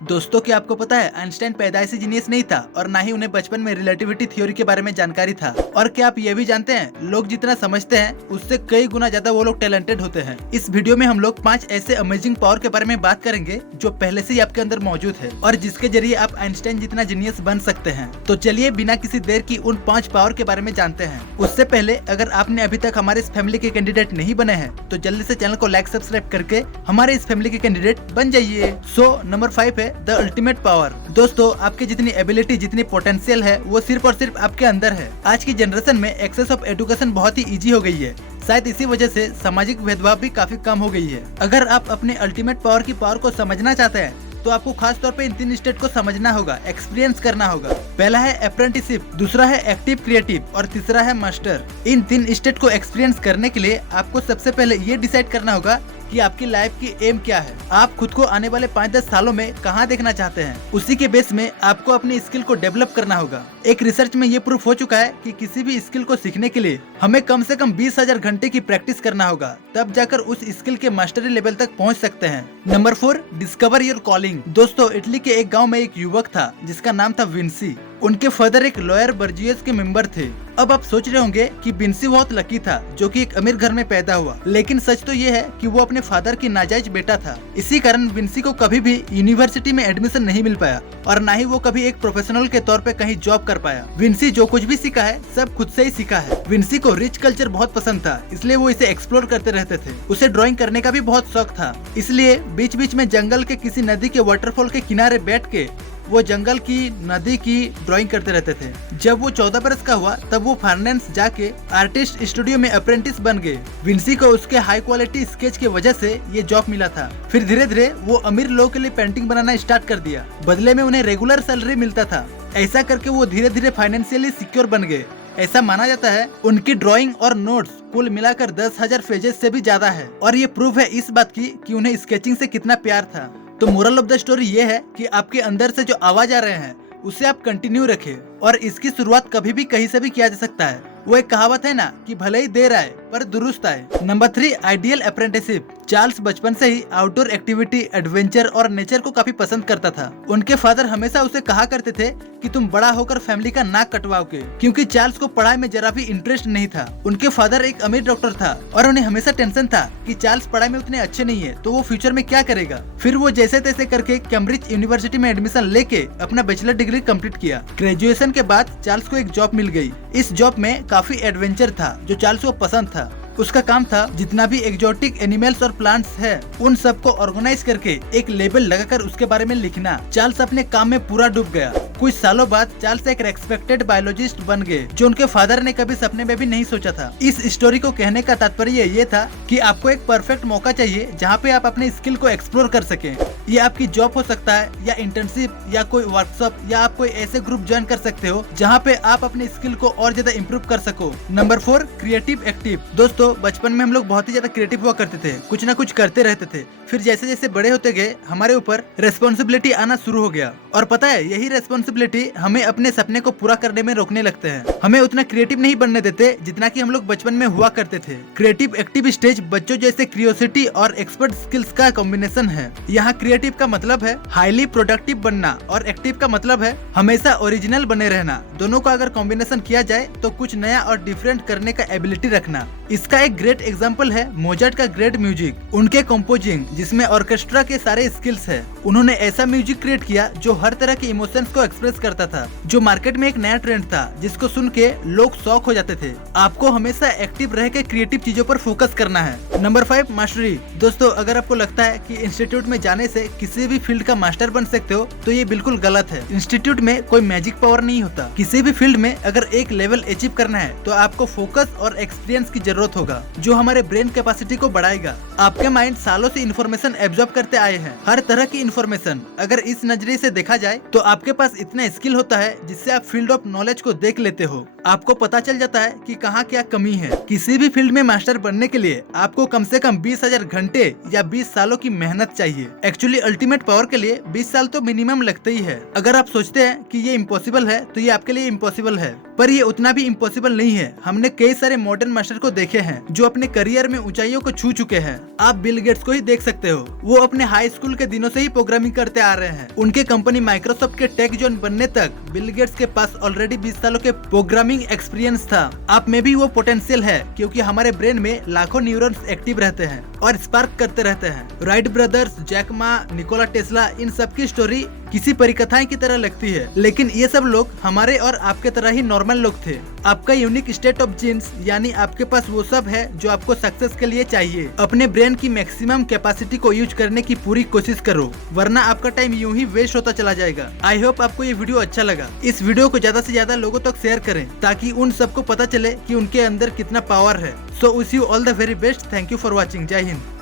दोस्तों, क्या आपको पता है आइंस्टाइन पैदाइशी जीनियस नहीं था और ना ही उन्हें बचपन में रिलेटिविटी थ्योरी के बारे में जानकारी था। और क्या आप ये भी जानते हैं, लोग जितना समझते हैं उससे कई गुना ज्यादा वो लोग टैलेंटेड होते हैं। इस वीडियो में हम लोग 5 ऐसे अमेजिंग पावर के बारे में बात करेंगे जो पहले से ही आपके अंदर मौजूद है और जिसके जरिए आप आइंस्टाइन जितना जीनियस बन सकते हैं। तो चलिए बिना किसी देर की उन 5 पावर के बारे में जानते हैं। उससे पहले अगर आपने अभी तक हमारे इस फैमिली के कैंडिडेट नहीं बने हैं तो जल्दी से चैनल को लाइक सब्सक्राइब करके हमारे इस फैमिली के कैंडिडेट बन जाइए। नंबर 5 है द अल्टीमेट पावर। दोस्तों, आपकी जितनी एबिलिटी, जितनी पोटेंशियल है वो सिर्फ और सिर्फ आपके अंदर है। आज की जनरेशन में एक्सेस ऑफ एजुकेशन बहुत ही इजी हो गई है। शायद इसी वजह से सामाजिक भेदभाव भी काफी कम हो गई है। अगर आप अपने अल्टीमेट पावर की पावर को समझना चाहते हैं तो आपको खास तौर पे इन 3 स्टेट को समझना होगा, एक्सपीरियंस करना होगा। पहला है अप्रेंटिसशिप, दूसरा है एक्टिव क्रिएटिव और तीसरा है मास्टर। इन 3 स्टेट को एक्सपीरियंस करने के लिए आपको सबसे पहले ये डिसाइड करना होगा कि आपकी लाइफ की एम क्या है। आप खुद को आने वाले 5-10 सालों में कहाँ देखना चाहते हैं। उसी के बेस में आपको अपनी स्किल को डेवलप करना होगा। एक रिसर्च में ये प्रूफ हो चुका है कि किसी भी स्किल को सीखने के लिए हमें कम से कम 20,000 घंटे की प्रैक्टिस करना होगा, तब जाकर उस स्किल के मास्टरी लेवल तक पहुँच सकते हैं। Number 4, discover your calling. दोस्तों, इटली के एक गाँव में एक युवक था जिसका नाम था विंसी। उनके फादर एक लॉयर बर्जियस के मेंबर थे। अब आप सोच रहे होंगे कि विंसी बहुत लकी था जो कि एक अमीर घर में पैदा हुआ, लेकिन सच तो ये है कि वो अपने फादर की नाजायज बेटा था। इसी कारण विंसी को कभी भी यूनिवर्सिटी में एडमिशन नहीं मिल पाया और ना ही वो कभी एक प्रोफेशनल के तौर पे कहीं जॉब कर पाया। विंसी जो कुछ भी सीखा है सब खुद से ही सीखा है। विंसी को रिच कल्चर बहुत पसंद था, इसलिए वो इसे एक्सप्लोर करते रहते थे। उसे ड्राइंग करने का भी बहुत शौक था, इसलिए बीच बीच में जंगल के किसी नदी के वाटरफॉल के किनारे बैठ के वो जंगल की, नदी की ड्राइंग करते रहते थे। जब वो 14 बरस का हुआ तब वो फाइनेंस जाके आर्टिस्ट स्टूडियो में अप्रेंटिस बन गए। विंसी को उसके हाई क्वालिटी स्केच की वजह से ये जॉब मिला था। फिर धीरे धीरे वो अमीर लोगों के लिए पेंटिंग बनाना स्टार्ट कर दिया। बदले में उन्हें रेगुलर सैलरी मिलता था। ऐसा करके वो धीरे धीरे फाइनेंशियली सिक्योर बन गए। ऐसा माना जाता है उनकी ड्राइंग और नोट्स कुल मिलाकर 10,000 पेजेस से भी ज्यादा है। और ये प्रूफ है इस बात की कि उन्हें स्केचिंग से कितना प्यार था। तो मोरल ऑफ द स्टोरी ये है कि आपके अंदर से जो आवाज आ रहे हैं उसे आप कंटिन्यू रखें और इसकी शुरुआत कभी भी कहीं से भी किया जा सकता है। वो एक कहावत है ना कि भले ही देर आए पर दुरुस्त आए। Number 3, ideal apprenticeship. चार्ल्स बचपन से ही आउटडोर एक्टिविटी, एडवेंचर और नेचर को काफी पसंद करता था। उनके फादर हमेशा उसे कहा करते थे कि तुम बड़ा होकर फैमिली का नाक कटवाओगे, क्योंकि चार्ल्स को पढ़ाई में जरा भी इंटरेस्ट नहीं था। उनके फादर एक अमीर डॉक्टर था और उन्हें हमेशा टेंशन था कि चार्ल्स पढ़ाई में उतने अच्छे नहीं है तो वो फ्यूचर में क्या करेगा। फिर वो जैसे तैसे करके कैम्ब्रिज यूनिवर्सिटी में एडमिशन लेके अपना बैचलर डिग्री कंप्लीट किया। ग्रेजुएशन के बाद चार्ल्स को एक जॉब मिल गई। इस जॉब में काफी एडवेंचर था जो चार्ल्स को पसंद था। उसका काम था जितना भी एक्जोटिक एनिमल्स और प्लांट्स है उन सबको ऑर्गेनाइज करके एक लेबल लगाकर उसके बारे में लिखना। चार्ल्स अपने काम में पूरा डूब गया। कुछ सालों बाद चार्ल्स एक रेस्पेक्टेड बायोलॉजिस्ट बन गए जो उनके फादर ने कभी सपने में भी नहीं सोचा था। इस स्टोरी को कहने का तात्पर्य ये था कि आपको एक परफेक्ट मौका चाहिए जहाँ पे आप अपने स्किल को एक्सप्लोर कर सकें। ये आपकी जॉब हो सकता है या इंटर्नशिप या कोई वर्कशॉप, या आप कोई ऐसे ग्रुप ज्वाइन कर सकते हो जहाँ पे आप अपने स्किल को और ज्यादा इम्प्रूव कर सको। Number 4, creative active. दोस्तों, बचपन में हम लोग बहुत ही ज्यादा क्रिएटिव हुआ करते थे, कुछ ना कुछ करते रहते थे। फिर जैसे जैसे बड़े होते गए हमारे ऊपर रेस्पॉन्सिबिलिटी आना शुरू हो गया और पता है यही रेस्पॉन्सिबिलिटी हमें अपने सपने को पूरा करने में रोकने लगते हैं। हमें उतना क्रिएटिव नहीं बनने देते जितना कि हम लोग बचपन में हुआ करते थे। क्रिएटिव एक्टिव स्टेज बच्चों जैसे क्रियोसिटी और एक्सपर्ट स्किल्स का कॉम्बिनेशन है। यहाँ क्रिएटिव का मतलब है हाईली प्रोडक्टिव बनना और एक्टिव का मतलब है हमेशा ओरिजिनल बने रहना। दोनों का अगर कॉम्बिनेशन किया जाए तो कुछ नया और डिफरेंट करने का एबिलिटी रखना। इसका एक ग्रेट एग्जांपल है मोजार्ट का ग्रेट म्यूजिक। उनके कंपोजिंग जिसमें ऑर्केस्ट्रा के सारे स्किल्स है। उन्होंने ऐसा म्यूजिक क्रिएट किया जो हर तरह के इमोशंस को एक्सप्रेस करता था, जो मार्केट में एक नया ट्रेंड था जिसको सुन के लोग शॉक हो जाते थे। आपको हमेशा एक्टिव रह के क्रिएटिव चीजों पर फोकस करना है। Number 5, mastery. दोस्तों, अगर आपको लगता है कि इंस्टीट्यूट में जाने से किसी भी फील्ड का मास्टर बन सकते हो तो ये बिल्कुल गलत है। इंस्टीट्यूट में कोई मैजिक पावर नहीं होता। किसी भी फील्ड में अगर एक लेवल अचीव करना है तो आपको फोकस और एक्सपीरियंस की जरूरत होगा जो हमारे ब्रेन कैपेसिटी को बढ़ाएगा। आपके माइंड सालों से इन्फॉर्मेशन एब्जॉर्ब करते आए हैं, हर तरह की इन्फॉर्मेशन। अगर इस नजरिए से देखा जाए तो आपके पास इतना स्किल होता है जिससे आप फील्ड ऑफ नॉलेज को देख लेते हो। आपको पता चल जाता है कि कहाँ क्या कमी है। किसी भी फील्ड में मास्टर बनने के लिए आपको कम से कम 20,000 घंटे या 20 सालों की मेहनत चाहिए। एक्चुअली अल्टीमेट पावर के लिए 20 साल तो मिनिमम लगते ही है। अगर आप सोचते हैं कि ये इम्पॉसिबल है तो ये आपके लिए इम्पॉसिबल है। पर ये उतना भी इम्पॉसिबल नहीं है। हमने कई सारे मॉडर्न मास्टर को देखे हैं जो अपने करियर में ऊंचाइयों को छू चुके हैं। आप बिल गेट्स को ही देख सकते हो, वो अपने हाई स्कूल के दिनों से ही प्रोग्रामिंग करते आ रहे हैं। उनके कंपनी माइक्रोसॉफ्ट के टेक जोन बनने तक बिल गेट्स के पास ऑलरेडी 20 सालों के प्रोग्रामिंग एक्सपीरियंस था। आप में भी वो पोटेंशियल है, क्योंकि हमारे ब्रेन में लाखों न्यूरॉन्स एक्टिव रहते हैं और स्पार्क करते रहते हैं। Wright brothers, Jack Ma, Nikola Tesla, इन सब की स्टोरी किसी परिकथाएं की तरह लगती है, लेकिन ये सब लोग हमारे और आपके तरह ही नॉर्मल लोग थे। आपका यूनिक स्टेट ऑफ जीन्स, यानी आपके पास वो सब है जो आपको सक्सेस के लिए चाहिए। अपने ब्रेन की मैक्सिमम कैपेसिटी को यूज करने की पूरी कोशिश करो, वरना आपका टाइम यूं ही वेस्ट होता चला जाएगा। आई होप आपको ये वीडियो अच्छा लगा। इस वीडियो को ज्यादा से ज्यादा लोगों तक शेयर करें, ताकि उन सबको पता चले कि उनके अंदर कितना पावर है। So wish you all the very best. Thank you for watching. जय हिंद।